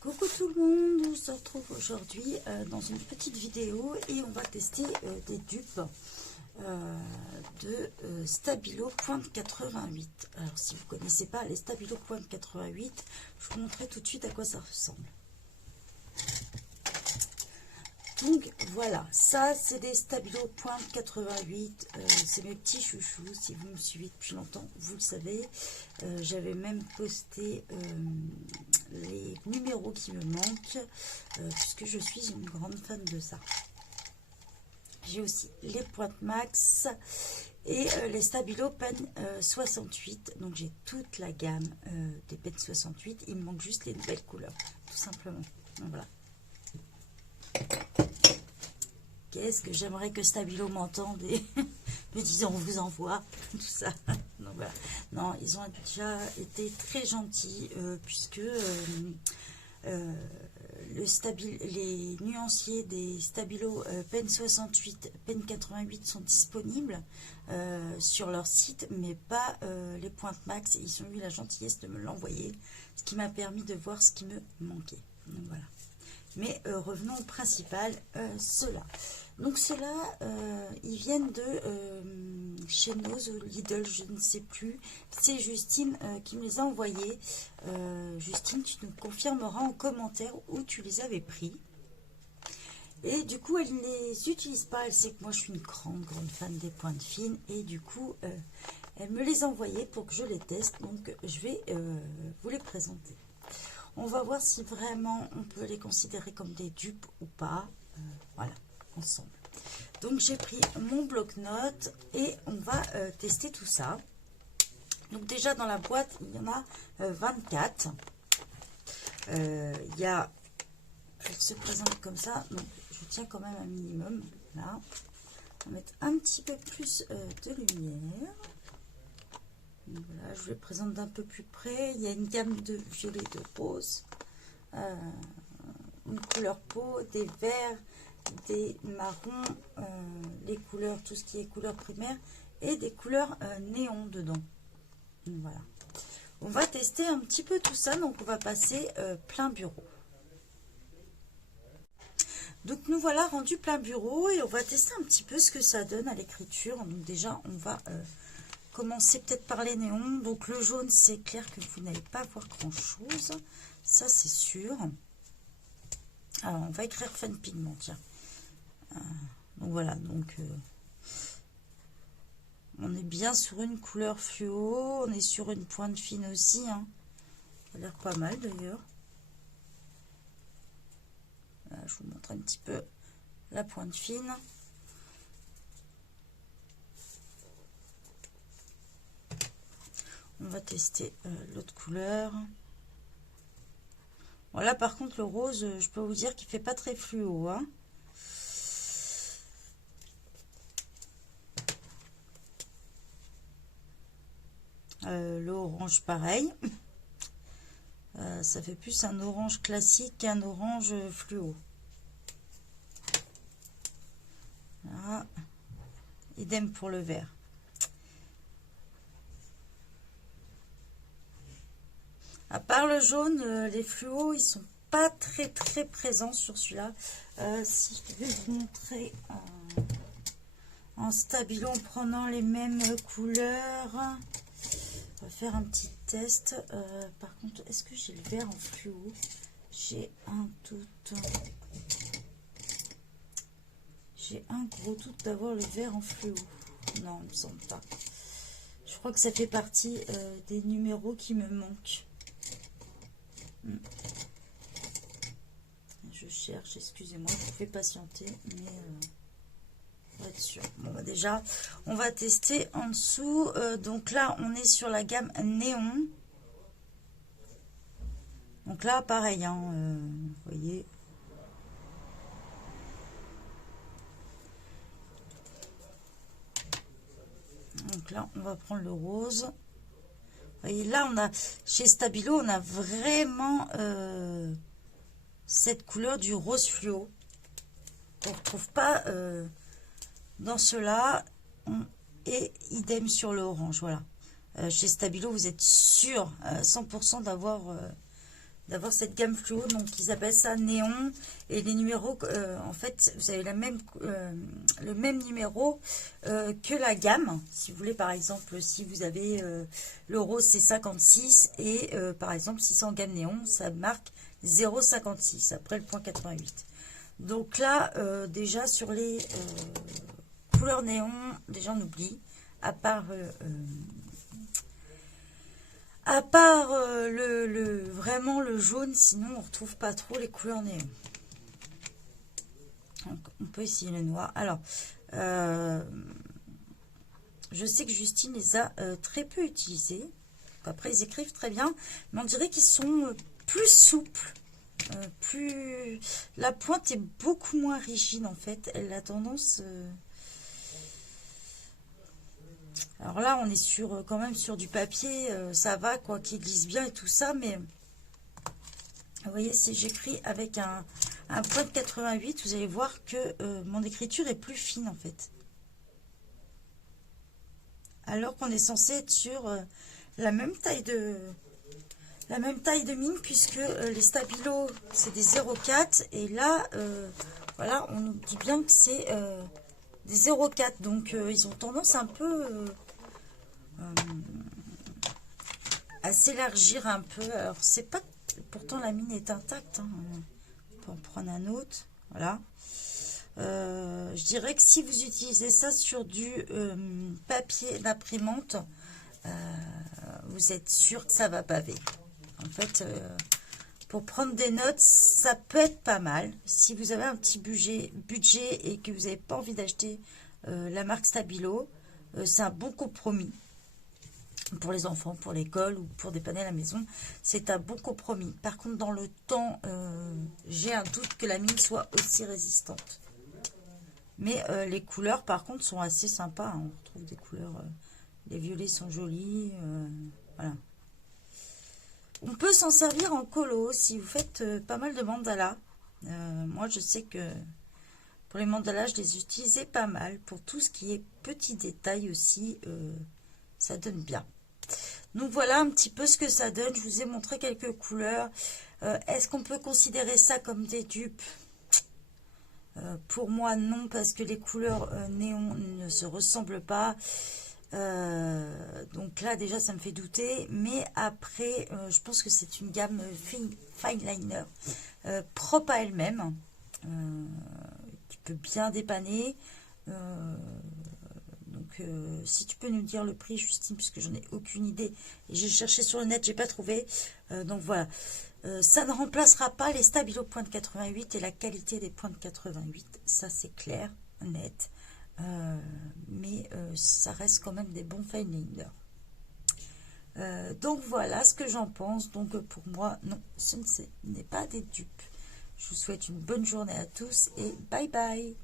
Coucou tout le monde, on se retrouve aujourd'hui dans une petite vidéo et on va tester des dupes de Stabilo Pointe 88. Alors si vous ne connaissez pas les Stabilo Pointe 88, je vous montrerai tout de suite à quoi ça ressemble. Donc voilà, ça c'est des Stabilo Pointe 88, c'est mes petits chouchous. Si vous me suivez depuis longtemps, vous le savez. J'avais même posté les numéros qui me manquent, puisque je suis une grande fan de ça. J'ai aussi les pointes max et les Stabilo Pen 68. Donc j'ai toute la gamme des Pen 68. Il me manque juste les nouvelles couleurs, tout simplement. Donc voilà. Qu'est-ce que j'aimerais que Stabilo m'entende et me disant on vous envoie tout ça. Donc voilà. Non, ils ont déjà été très gentils puisque les nuanciers des Stabilo Pen 68, Pen 88 sont disponibles sur leur site, mais pas les pointes max. Ils ont eu la gentillesse de me l'envoyer, ce qui m'a permis de voir ce qui me manquait. Donc voilà. Mais revenons au principal, ceux-là. Donc ceux-là, ils viennent de chez Noz ou Lidl, je ne sais plus. C'est Justine qui me les a envoyés. Justine, tu nous confirmeras en commentaire où tu les avais pris. Et du coup, elle ne les utilise pas. Elle sait que moi, je suis une grande fan des pointes fines. Et du coup, elle me les a envoyés pour que je les teste. Donc, je vais vous les présenter. On va voir si vraiment on peut les considérer comme des dupes ou pas. Voilà, ensemble. Donc j'ai pris mon bloc-notes et on va tester tout ça. Donc déjà dans la boîte, il y en a 24. Elle se présente comme ça. Donc je tiens quand même un minimum. Là, on va mettre un petit peu plus de lumière. Voilà, je les présente d'un peu plus près. Il y a une gamme de violet, de rose, une couleur peau, des verts, des marrons, les couleurs, tout ce qui est couleur primaire, et des couleurs néon dedans. Donc, voilà. On va tester un petit peu tout ça, donc on va passer plein bureau. Donc nous voilà rendus plein bureau et on va tester un petit peu ce que ça donne à l'écriture. Donc déjà on va commencer peut-être par les néons. Donc le jaune, c'est clair que vous n'allez pas voir grand chose, ça c'est sûr. Alors on va écrire Fan Pigment, tiens. Donc voilà, donc on est bien sur une couleur fluo, on est sur une pointe fine aussi, hein. Ça a l'air pas mal d'ailleurs. Je vous montre un petit peu la pointe fine. On va tester l'autre couleur. Voilà, par contre le rose, je peux vous dire qu'il fait pas très fluo, hein. Le orange pareil. Ça fait plus un orange classique qu'un orange fluo. Voilà. Idem pour le vert. À part le jaune, les fluos, ils sont pas très présents sur celui-là. Si je vais vous montrer en stabilo en prenant les mêmes couleurs, on va faire un petit test. Par contre, est-ce que j'ai le vert en fluo? J'ai un doute. J'ai un gros doute d'avoir le vert en fluo. Non, il me semble pas. Je crois que ça fait partie des numéros qui me manquent. Je cherche, excusez-moi, je vous fais patienter, mais on va être sûr. Bon, bah déjà, on va tester en dessous. Donc là, on est sur la gamme néon. Donc là, pareil, hein, vous voyez. Donc là, on va prendre le rose. Vous voyez, là, on a chez Stabilo, on a vraiment cette couleur du rose fluo. On ne retrouve pas dans cela. Et idem sur le orange. Voilà. Chez Stabilo, vous êtes sûr 100% d'avoir d'avoir cette gamme fluo. Donc ils appellent ça néon, et les numéros, en fait vous avez le même numéro que la gamme. Si vous voulez, par exemple, si vous avez le rose, c'est 56, et par exemple si c'est en gamme néon, ça marque 0,56 après le point 88. Donc là déjà sur les couleurs néon, déjà on oublie, à part vraiment le jaune, sinon on retrouve pas trop les couleurs néon. Donc, on peut essayer le noir. Alors, je sais que Justine les a très peu utilisés. Après, ils écrivent très bien, mais on dirait qu'ils sont plus souples. La pointe est beaucoup moins rigide en fait. Elle a tendance... Alors là, on est quand même sur du papier, ça va, quoi, qui glisse bien et tout ça, mais vous voyez, si j'écris avec un point de 88, vous allez voir que mon écriture est plus fine, en fait. Alors qu'on est censé être sur la même taille de mine, puisque les stabilos, c'est des 0,4, et là, voilà, on nous dit bien que c'est des 0,4, donc ils ont tendance un peu... à s'élargir un peu. Alors c'est pas, pourtant la mine est intacte, hein. On peut en prendre un autre, voilà. Je dirais que si vous utilisez ça sur du papier d'imprimante, vous êtes sûr que ça va paver. En fait, pour prendre des notes, ça peut être pas mal. Si vous avez un petit budget et que vous n'avez pas envie d'acheter la marque Stabilo, c'est un bon compromis. Pour les enfants, pour l'école ou pour dépanner à la maison, c'est un bon compromis. Par contre, dans le temps, j'ai un doute que la mine soit aussi résistante. Mais les couleurs, par contre, sont assez sympas, hein. On retrouve des couleurs, les violets sont jolis, voilà. On peut s'en servir en colo si vous faites pas mal de mandalas. Moi, je sais que pour les mandalas, je les utilisais pas mal. Pour tout ce qui est petits détails aussi, ça donne bien. Donc voilà un petit peu ce que ça donne. Je vous ai montré quelques couleurs. Est-ce qu'on peut considérer ça comme des dupes? Pour moi non, parce que les couleurs néon ne se ressemblent pas. Donc là déjà ça me fait douter. Mais après je pense que c'est une gamme fine liner propre à elle-même, qui peut bien dépanner. Donc si tu peux nous dire le prix, Justine, puisque j'en ai aucune idée et j'ai cherché sur le net, j'ai pas trouvé. Donc voilà, ça ne remplacera pas les Stabilo point de 88 et la qualité des points de 88, ça c'est clair, net. Mais ça reste quand même des bons fine liners. Donc voilà ce que j'en pense. Donc pour moi, non, ce n'est pas des dupes. Je vous souhaite une bonne journée à tous et bye bye.